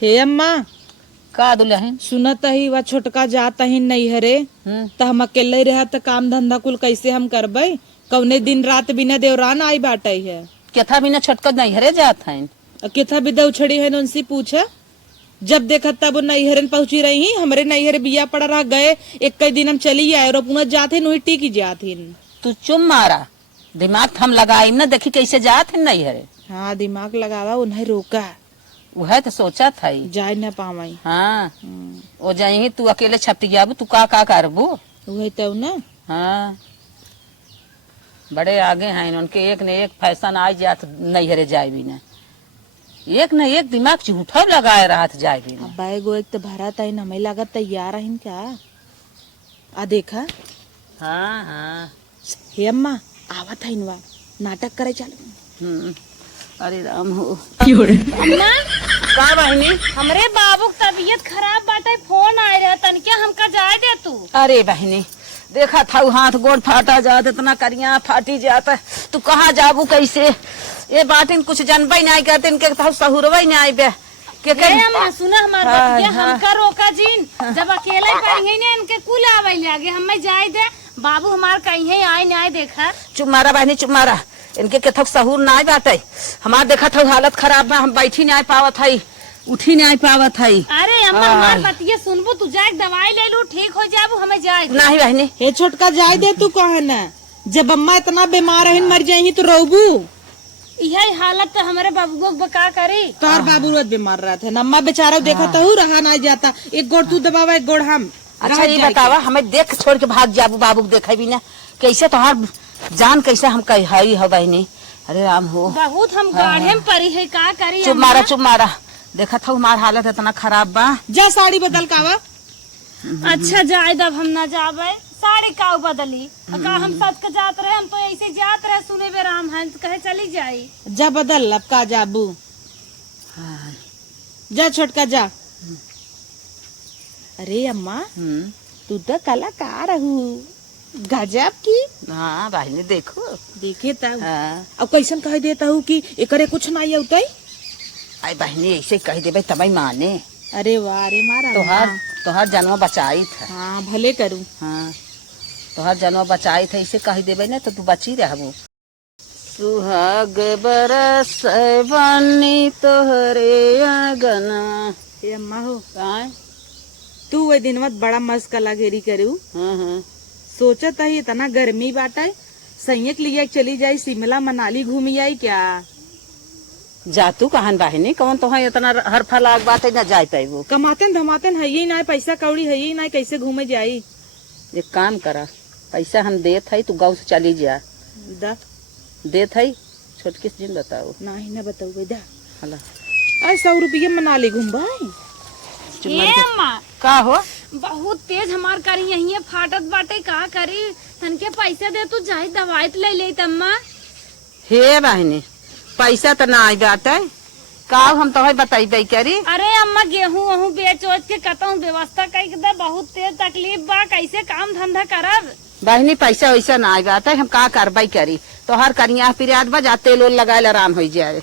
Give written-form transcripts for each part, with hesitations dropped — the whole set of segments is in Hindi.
हे अम्मा का दुल्हन सुनत ही वा छोटका जात ही नहीं हरे त हम अकेले रह त काम धंधा कुल कैसे हम करबे। कौने दिन रात बिना देवरान आई बाटे है। केथा बिना छोटका नहीं हरे जात है। केथा भी दौछड़ी है उनसे पूछा। जब देखा तब नैहरन पहुंची रही हमरे नैहर बिया पड़ रहा गए एक कई दिन हम चली आए और पुनः जाते नुही टीकी जाती। तू चुम मारा दिमाग हम लगाई न देखी कैसे जात है नहीं हरे। हाँ दिमाग लगावा उन्हें रोका वह तो सोचा था जाए न पावाई। हाँ वो जाएंगे तू अकेले छपटियाबू तू का करबू वही तो ना। हाँ बड़े आगे हैं उनके एक न एक फैशन आ जात नहीं हरे जाए भी ना एक न एक दिमाग झूठा लगाए रहा था जाए भी ना। बैगो एक तो भरा था हमें लागत तैयार है क्या आ देखा। हाँ हाँ हे अम्मा आवत है इनवा नाटक करे चलो। अरे राम हो अम्मा का बहनी हमरे बाबू की तबीयत खराब बाटे फोन आए रहा तनके हमका जाए दे तू। अरे बहनी देखा था हाथ गोड़ फाटा जात इतना करिया फाटी जाता तू कहाँ जाबू कैसे ये बात कुछ जानबे नहीं करते इनके सहूरबे नहीं आए बे के अम्मा सुना हमार बतिया हमका रोका जीन जब अकेले पड़ेंगे ने इनके कुल आवे लागे हमें जाए दे बाबू हमार कहीं आए नहीं आए देखा। चुप मारा बहनी चुप मारा इनके के थक सहूर ना बाटे हमार देखा था हालत खराब में हम बैठी नहीं पावत है उठी नहीं पावत है। अरे अम्मा हमार बतिया सुनबू तू जाए दवाई ले लू ठीक हो जाबू हमें जाए नहीं बहनी हे छोटका जाए दे तू कहा न जब अम्मा इतना बीमार है मर जाही तो रोबू यही हालत तो हमारे बाबू बका करी। तोर बाबू रोज बीमार रहा था अम्मा बेचारा देखा तो रहा नहीं जाता एक गोड़ तू दबावा एक गोड़ हम। अच्छा ये बतावा हमें देख छोड़ के भाग जाबू बाबू देखे भी ना कैसे तोहार जान कैसे हम कही हो बहनी। अरे राम हो बहुत हम गाढ़े में परी है का करी। चुप मारा देखा था हमार हालत इतना खराब बा जा साड़ी बदल कावा। अच्छा जाए दब हम ना जावे साड़ी का बदली का हम सच के जात रहे हम तो ऐसे जात रहे सुने बे राम हंस कहे चली जाई जा बदल अब का जाबू जा छोटका जा। अरे अम्मा तू तो कलाकार हूँ गजब की। हाँ बहनी देखो देखे तब हाँ। अब कैसन कह देता हूँ कि एकरे कुछ नहीं होता। आई बहनी ऐसे कह देबे तबई माने। अरे वाह अरे मारा तोहार जानवा बचाई था। हाँ भले करूँ। हाँ तोहार जानवा बचाई था ऐसे कह देबे ना तो तू बची रहबू। सुहाग बरस बनी तोहरे आंगना। हे अम्मा हो काय तू वही दिन मत बड़ा मस्त कलागिरी करू। सोचत है इतना गर्मी बाटे संयक लिया चली जाई शिमला मनाली घूमी आई क्या। जातू कहन बहनी कौन तो इतना हर फलाग बात न जाए पाबू कमाते धमाते है ही ना पैसा कौड़ी है ही ना कैसे घूमे जाई। एक काम करा पैसा हम देत है तू गाँव से चली जा देत है छोटकी दिन बताओ नहीं ना बताओ दा हला 100 रुपये मनाली घूमबाई। अम्मा का हो बहुत तेज हमार करी यही फाटत बाटे का करी तनके पैसे दे तू जाए दवाई ले ले अम्मा। हे बहनी पैसा तो ना आई बाटे का हम तो बताई करी। अरे अम्मा गेहूं वहूं बेच वोच के कतहूँ व्यवस्था कर दे बहुत तेज तकलीफ बा कैसे काम धंधा करब। बहनी पैसा वैसा ना आई बाटे हम का करवाई करी तो हर करिया पिरियाद बजा तेल उल लगाए आराम हो जाए।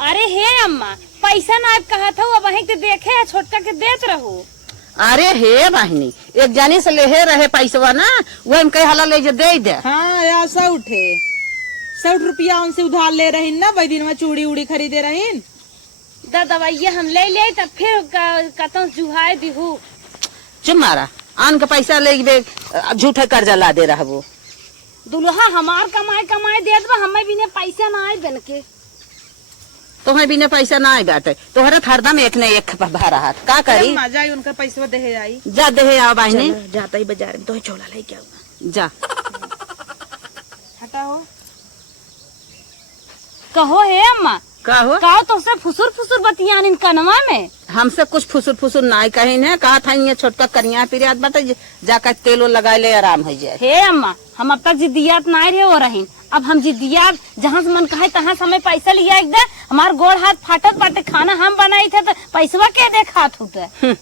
अरे हे अम्मा पैसा ना कहा था वो वही के देखे छोटका के देत रहो। अरे हे बहनी एक जानी से ले रहे पैसा ना वो हम कहीं हला ले दे। हाँ ऐसा उठे 100 रुपया उनसे उधार ले रही ना वही दिन में चूड़ी उड़ी खरीदे रही दवाइया हम ले ले तब फिर कतौ जुहाए दिहू। चुप मारा आन का पैसा ले झूठे कर्जा ला दे रहा वो दुल्हा हमार कमाई देत बा हमें बिना पैसा ना आए बन के तुम्हें बिना पैसा ना आए बाटे तोहरा हरदम एक न एक भरा हाथ का करी मजा आई उनका पैसा दे आई जा दे आओ बहनी जाता ही बाजार में तो छोला ले क्या जा हटाओ कहो हे अम्मा का हो कहो तो से फुसुर बतियान कनवा में हमसे कुछ फुसुर नहीं कही है कहा था ये छोटका करिया पिरियाद बता जाकर तेल लगा ले आराम हो जाए। हे अम्मा हम अब तक जिद्दियात नहीं रहे हो रही अब हम जिद्दियात जहाँ से मन कहे तहाँ से हमें पैसा लिया एकदम हमार गोड़ हाथ फाटत पाटे खाना हम बनाई थे तो पैसवा के दे खात होते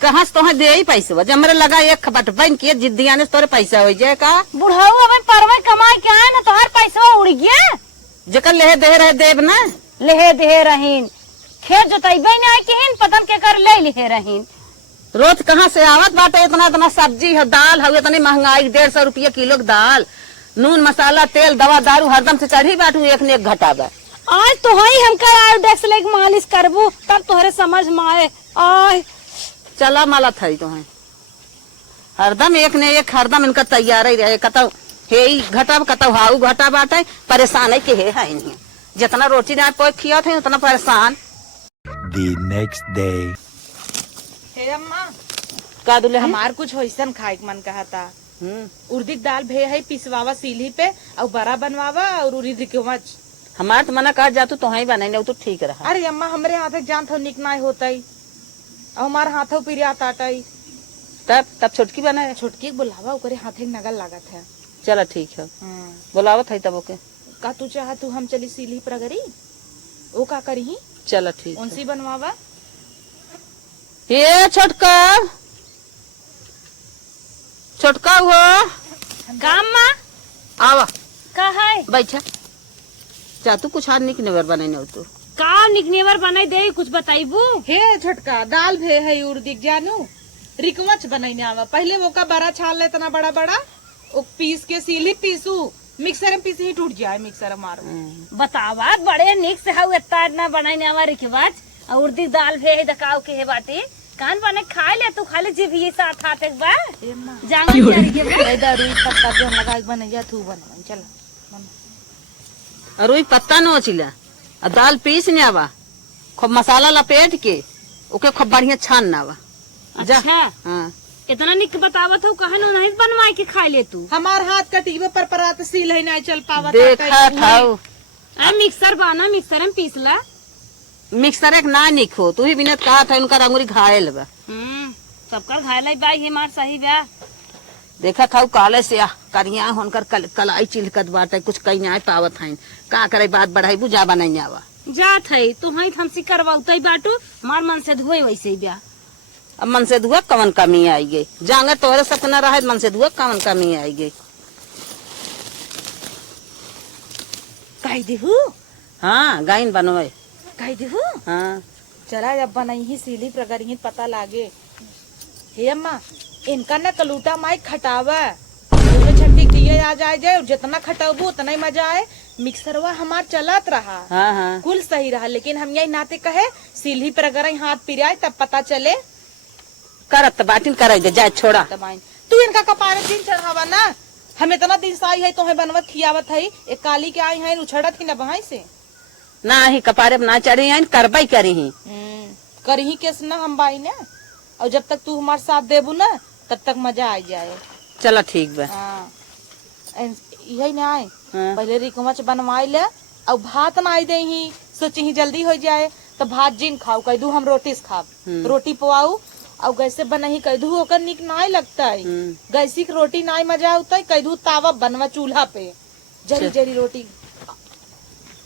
कहाँ से तुम्हें दे ही पैसा जब मेरे लगा एक खपट बन के जिद्दिया ने तोरे पैसा हो जाए का बुढ़ाऊ हमें परवे कमाए क्या है ना तुम्हार पैसा उड़ गया जकर लेहे दे रहे देव ना लेहे दे रहीन खेत जोतैबे नहीं केहन पतन के कर ले लिहे रहीन। रोज कहाँ से आवत बाटे इतना इतना सब्जी है दाल है इतनी महंगाई 150 रुपये किलो के दाल नून मसाला तेल दवा दारू हरदम से चढ़ी बाटू एक ने एक घटाबा। आज तो ही हम कर आयोडेक्स लेके मालिश करबू तब तोहरे समझ में आए। आय चला माला थई तो है हरदम एक ने एक हरदम इनका तैयार ही रहे कतौ हे घटा कतौ हाउ घटा बाटे परेशान है कि है नहीं जितना रोटी ना कोई खिया थे उतना परेशान। The next day. हे अम्मा का दुले हम हमार कुछ होइसन खाए के मन कहा था। उर्दी दाल भे है पिसवावा सीली पे और बड़ा बनवावा और उर्दी के मच। हमार तो मना कर जातू तो ही बनाई तो ठीक रहा। अरे अम्मा हमरे हाथ जान थो निक नाय होतई और हमार हाथों पिरिया ताटई तब छोटकी बनाए छोटकी बुलावा ओकरे हाथे नगल लागत है। चला ठीक है बुलावत है तब ओके का तू चाह तू हम चली सीली प्रगरी ओ का करी चला ठीक उनसी बनवावा। ये छोटका छोटका हुआ काम माँ आवा का है बैठा जा तू कुछ हाथ निक नेवर बनाई तू का निकनेवर बनाई दे कुछ बताइबू। हे छोटका दाल भे है उर्दी जानू रिकवच बनैने आवा पहले वो का बड़ा छाल ले इतना बड़ा बड़ा ओ पीस के सीली पीसू मिक्सर में पीस ही टूट जाए मिक्सर मारो बतावा बड़े निक से हाउ इतना ना बनाई ने हमारे के बाद और उर्दी दाल भे दकाव के है बाटे कान बने खा ले तू खाली जीभ ये साथ हाथ एक बार जांग जारी के मैदा रुई पत्ता जो लगा बनैया तू बना चल रुई पत्ता न चिला और दाल पीस ने आवा खूब मसाला लपेट के ओके खूब बढ़िया छान ना आवा जा। अच्छा हाँ इतना निक बतावत हो कहा नहीं बनवाई के खा ले तू। हमार हाथ कटीबे पर परात सील है नहीं चल पावा देखा था मिक्सर बाना मिक्सर में पीसला मिक्सर एक ना निक हो तू ही बिना कहा था उनका अंगूरी घायल बा सबकर घायल बाई है मार सही बा देखा था काले से करिया होनकर कलाई चिलकत बाटे कुछ कहीं ना पावत है का करे बात बढ़ाई बुझा बनाई आवा जात है तू ही हमसी करवाउतई बाटू मार मन से धोए वैसे ही बा। अब मन से धुआ कवन कमी आई गई जांगे तोहरे सपना रहे मन से धुआ कवन कमी आई गई कह देहू हाँ गाइन बनवे कह देहू हाँ चला अब बनाई ही सीली प्रगर ही पता लागे। हे अम्मा इनका न कलूटा माई खटावा छट्टी दिए आ जाए जितना खटाबू उतना ही मजा आए मिक्सरवा हमार चलत रहा हाँ हाँ कुल सही रहा लेकिन हम यही नाते कहे सीली प्रगर हाथ पिराए तब पता चले करत बाटिन कराई दे जाए छोड़ा तबाइन तू इनका कपारे दिन चढ़ावा ना हम इतना दिन से आई है तो बनवत खियावत है एक काली के आई है उछड़त ही न बहाई से ना ही कपारे ना चढ़ी है करबाई करी ही करही केस न हम बाई ने और जब तक तू हमारे साथ देबू ना तब तक मजा आ जाए। चला ठीक बा हाँ यही न आए हाँ। पहले रिकमच बनवाई ले और भात ना आई दे ही सोची ही जल्दी हो जाए तो भात जिन खाऊ कह दू हम रोटी से खाब रोटी पवाऊ और गैसे बनही कह दू ओकर निक नाई लगता है गैसी की रोटी नाई मजा होता है कह दू तावा बनवा चूल्हा पे जरी जरी रोटी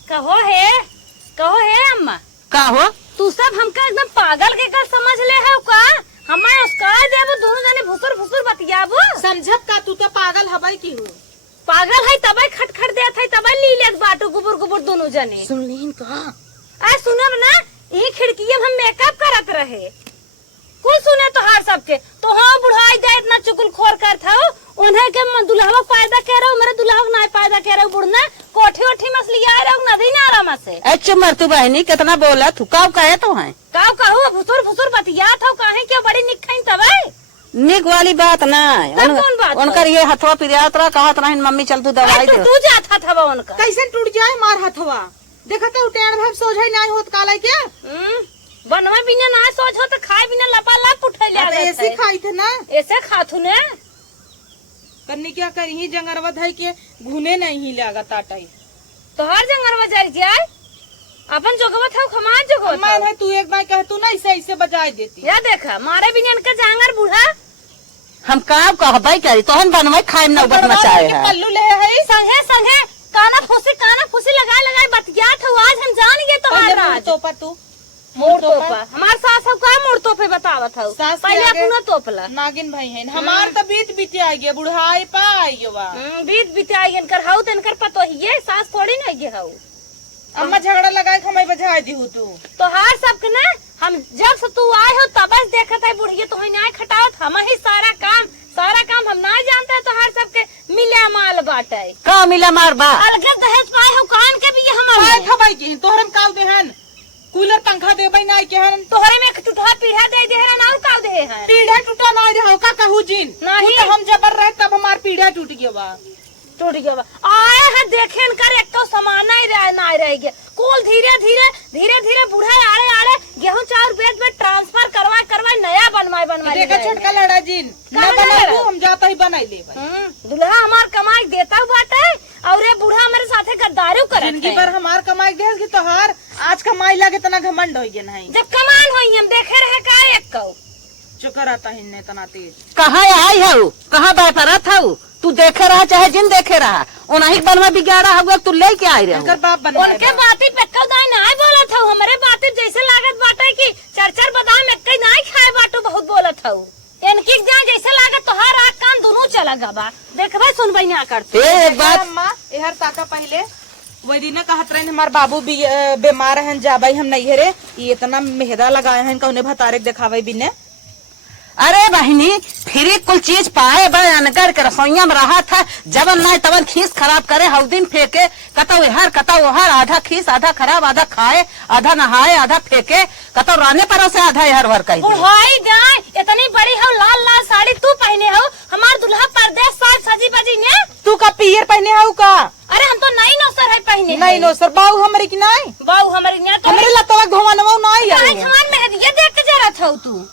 कहो है अम्मा का हो तू सब हमका एकदम पागल के कर समझ ले है का हमारे उसका देबो दोनों जने भुसुर भुसुर बतियाबो समझब का तू तो पागल हवाई की हो पागल है तबे खटखट देत है तबे ली लेत बाटू गुबुर गुबुर दोनों जने सुन लीन का आ सुनब ना ई खिड़की हम मेकअप करत रहे कुल सुने तो हार सबके तो हाँ बुढ़ाई दे इतना चुगल खोर कर था उन्हें के दुल्हा पैदा कह रहा हूँ मेरे दुल्हा ना पैदा कह रहा हूँ बुढ़ना कोठी ओठी मछली आ रहा हूँ नदी ना आराम से अच्छा मर तू बहनी कितना बोला तू काव कहे तो है काव कहू भुसुर भुसुर बतिया था काहे क्यों बड़ी निक खाई तबे निक वाली बात ना तब कौन बात है? उनकर ये हथवा पिरियात रहा कहत रही मम्मी चल तू दवाई दे तू जाता था उनका कैसे टूट जाए मार हथवा देखा तो टेढ़ भाव सोझाई नहीं होत काले क्या बनवा बिना ना सोच हो तो खाए बिना लपा लप उठे ले ऐसे खाई थे ना ऐसे खाथू ने करनी क्या करी ही जंगरवा धाई के घुने नहीं ही लगा ताटाई तो हर जंगल बाजार जाए अपन जोगवा था खमाज जोगवा मैं है तू एक बार कह तू ना ऐसे ऐसे बजाय देती या देखा मारे बिना इनका जांगर बूढ़ा हम काम कहबाई करी तोहन बनवाई खाए ना उबत मचाए है पल्लू ले है संगे संगे काना फूसी लगाए बतिया था आज हम जान गए तुम्हारा पहले तोपा तू मोड़ तोपा हमार सास सब का मोड़ तोपे बतावत हूँ सास के पहले आगे अपना तोपला नागिन भाई है हमार तो बीत बीते आ गया बुढ़ाई पा आई बा बीत बिताई इनकर हाउ तो इनकर पतो ही है सास थोड़ी ना ये हाउ अम्मा झगड़ा लगाए हमें बजाए दी तू तोहार सबके ना हम जब से तू आए हो तब से देखत है बुढ़िया तो नहीं खटावत हम ही सारा काम हम ना जानते है तोहार सबके मिला माल बाटे का मिला मार बा अलगे दहेज पाए हो कान के भी पाए हमारे खबाई के तोहरम काव देहन कूलर पंखा देबई नाई केहन तोहरे में टूटा पीढ़ा दे दे है ना का दे है पीढ़ा टूटा नाई रहो का कहू जिन नहीं। तो हम जबर रहे तब हमार पीढ़ा टूट गया बा टूट गया बा। आए है देखेन कर एक तो सामान ही रह गया कुल धीरे धीरे बूढ़ा आड़े गेहूं चाउर बेच ट्रांसफर करवा नया बनवाए देखा छोटका लड़ा जिन कहाँ ना बनाऊ लड़ा? हम जाता ही बनाई ले दुल्हा हमार कमाई देता बाटे और ये बूढ़ा मेरे साथे गद्दारी करत जिंदगी है। भर हमार कमाई देल की तोहार आज कमाई लगे तना घमंड हो गया नहीं जब कमान होई हम देखे रहे का एक कौ चुकर आता ही नहीं तना तेज कहाँ आई है कहाँ बैठा था तू देखे रहा चाहे जिन देखे रहा उन्हीं बनवा बिगाड़ा हुआ तू लेके आई रहे एकर बाप बनवाए उनके बा। बाती पेक्का दाई नहीं बोला था हमारे बाती जैसे लागत बाटे की चरचर बादाम एक नहीं खाए बाटू बहुत बोला था इनकी जान जैसे लागत तो हर आग कान दोनों चला गबा देखबे सुनबई ना करते एक बात अम्मा एहर ताका पहले वही दिन कहत रहे हमार बाबू बीमार हैं जाबाई हम नहीं हरे ये इतना मेहदा लगाए हैं कौने भतारे दिखावे बिने अरे बहनी फिर कुल चीज पाए बड़े अनकर के रसोईया में रहा था जबन नहीं तबन खीस खराब करे हर दिन फेंके कतौ हर कतौ हर आधा खीस आधा खराब आधा खाए आधा नहाए आधा फेंके कतौ रहने पर से आधा हर भर कही बुढ़ाई जाए इतनी बड़ी हो लाल लाल साड़ी तू पहने हो हमार दुल्हा परदेश साज सजी बजी ने तू का पियर पहने हो का अरे हम तो नई नौसर है पहने नहीं नो सर बाऊ हमारे की नहीं बाऊ हमारी ने तो हमारे लतवा घुमानवा नहीं आज है हमार मेहदिया देख के जरा था तू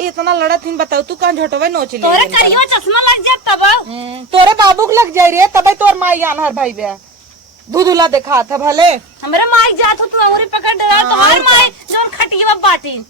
इतना लड़ा थीन बताओ तू कहाँ झटवे नोच ले तोरे करियो चश्मा लग जात तब तोरे बाबू के लग जाये रे तबे तोर माई आनहर भाई बे दूधुला देखा था भले हमरे माई जात हो तू अंगूरी पकड़ दे रहा तुम्हारी माई जोन खटिया बाटीन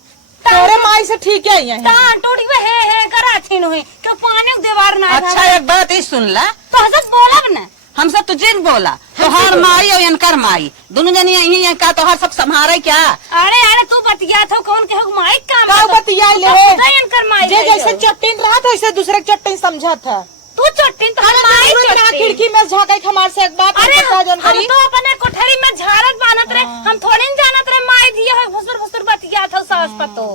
तोरे माई से ठीक है यहाँ तान टूटी वे हे कराथीन हुई क्यों पानी के दीवार ना अच्छा एक बात ही सुन ला तो हसत बोलब ना हमसे तुझे बोला तोहार माई और इनकर माई दोनों जनी यही है का तोहार सब संभारे क्या अरे तू बतिया था कौन के हो माई काम का बतिया ले इनकर माई जे जैसे चट्टीन रहा था वैसे दूसरे चट्टीन समझा था तू चट्टीन तो माई चट्टीन खिड़की में झाँक हमारे से एक बात अरे जन हम करी तो अपने कोठरी में झाड़त बानत रहे हम थोड़ी न जानत रहे माई दिया है भसुर बतिया था सास पतो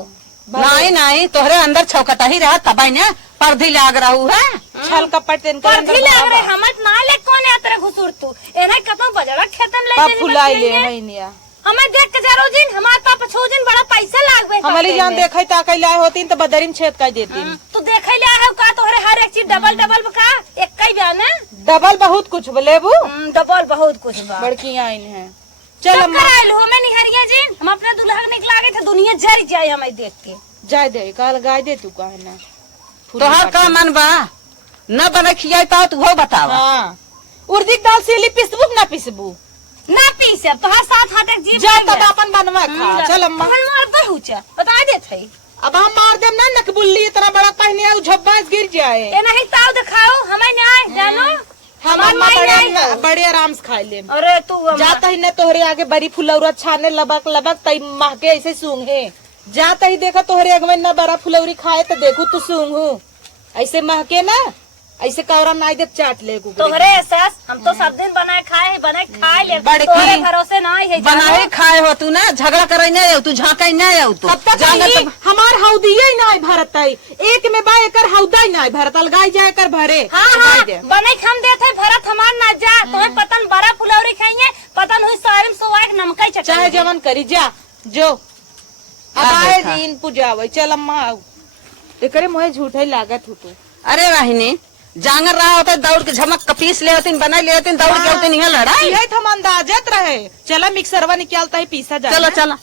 नहीं तोहरे अंदर छौकता ही रहा तबाई ने पर्दी लाग रहू है छल कपट तेन कर परथी लाग रहे हमत ना ले कोने अतरे घुसुर तू एना कतो बजड़ा खेतम ले बाप फुलाई ले है निया हमें देख के जरो जिन हमार पापा छोजिन बड़ा पैसा लागबे हमारी जान देखै ताकै लाए होतीन तो बदरीम छेद कर देतीन तू देखे ले है का तोहरे हर एक चीज डबल का एक कई बया ना डबल बहुत कुछ लेबू डबल बहुत कुछ बा बड़की आइन है चल अम्मा कराइलो हमें निहरिया जिन हम अपने दुल्हा के निकला गए थे दुनिया जर जाए हमें देख के जाय दे काल गाय दे तू काहे ना तोहार का मन बा न बने खियाई तो तू हो बतावा हां उर्दी दाल सेली पिसबू ना पिसबू ना पीसे तोहार साथ हाथ जीव जा तब अपन बनवा खा चल अम्मा हम मार बहुचा बता दे थे अब हम मार देम ना नकबुल्ली इतना बड़ा पहने है झब्बास गिर जाए ये नहीं ताव दिखाओ हमें न्याय जानो हमार माई बड़े नहीं बड़े आराम से खाई ले अरे तू जाता ही न तोहरे आगे बड़ी फुलौरा छाने लबक तई महके ऐसे सूंघे जाता ही देखा तोहरे आगे में न बड़ा फुलौरी खाए तो देखू तू सूंघू ऐसे महके ना ऐसे कौरा नाई दे चाट ले तोहरे एहसास हम तो सब दिन बनाए खाए ले बड़की। तोहरे भरोसे ना है बनाए खाए हो तू ना झगड़ा करे नहीं हो तू झाँका नहीं हो तू तब तक हमार हौदिये ही नहीं भरत एक में बा एकर हौदा ही नहीं भरत अलगाई जाए कर भरे हाँ बने हम देते भरत हमार ना जा तुम्हें पतन बड़ा फुलौरी खाइए पतन हुई सारी सोवाक नमका चटनी चाहे जवन करी जा जो अब आए दिन पुजावे चल अम्मा आओ एकरे मोहे झूठे लागत हो तू अरे वाहिनी जांगर रहा होता दौड़ के झमक कपीस ले होती बना ले होती दौड़ के होती नहीं लड़ाई हम अंदाजत रहे चला मिक्सरवा निकालता है पीसा जा चलो चलो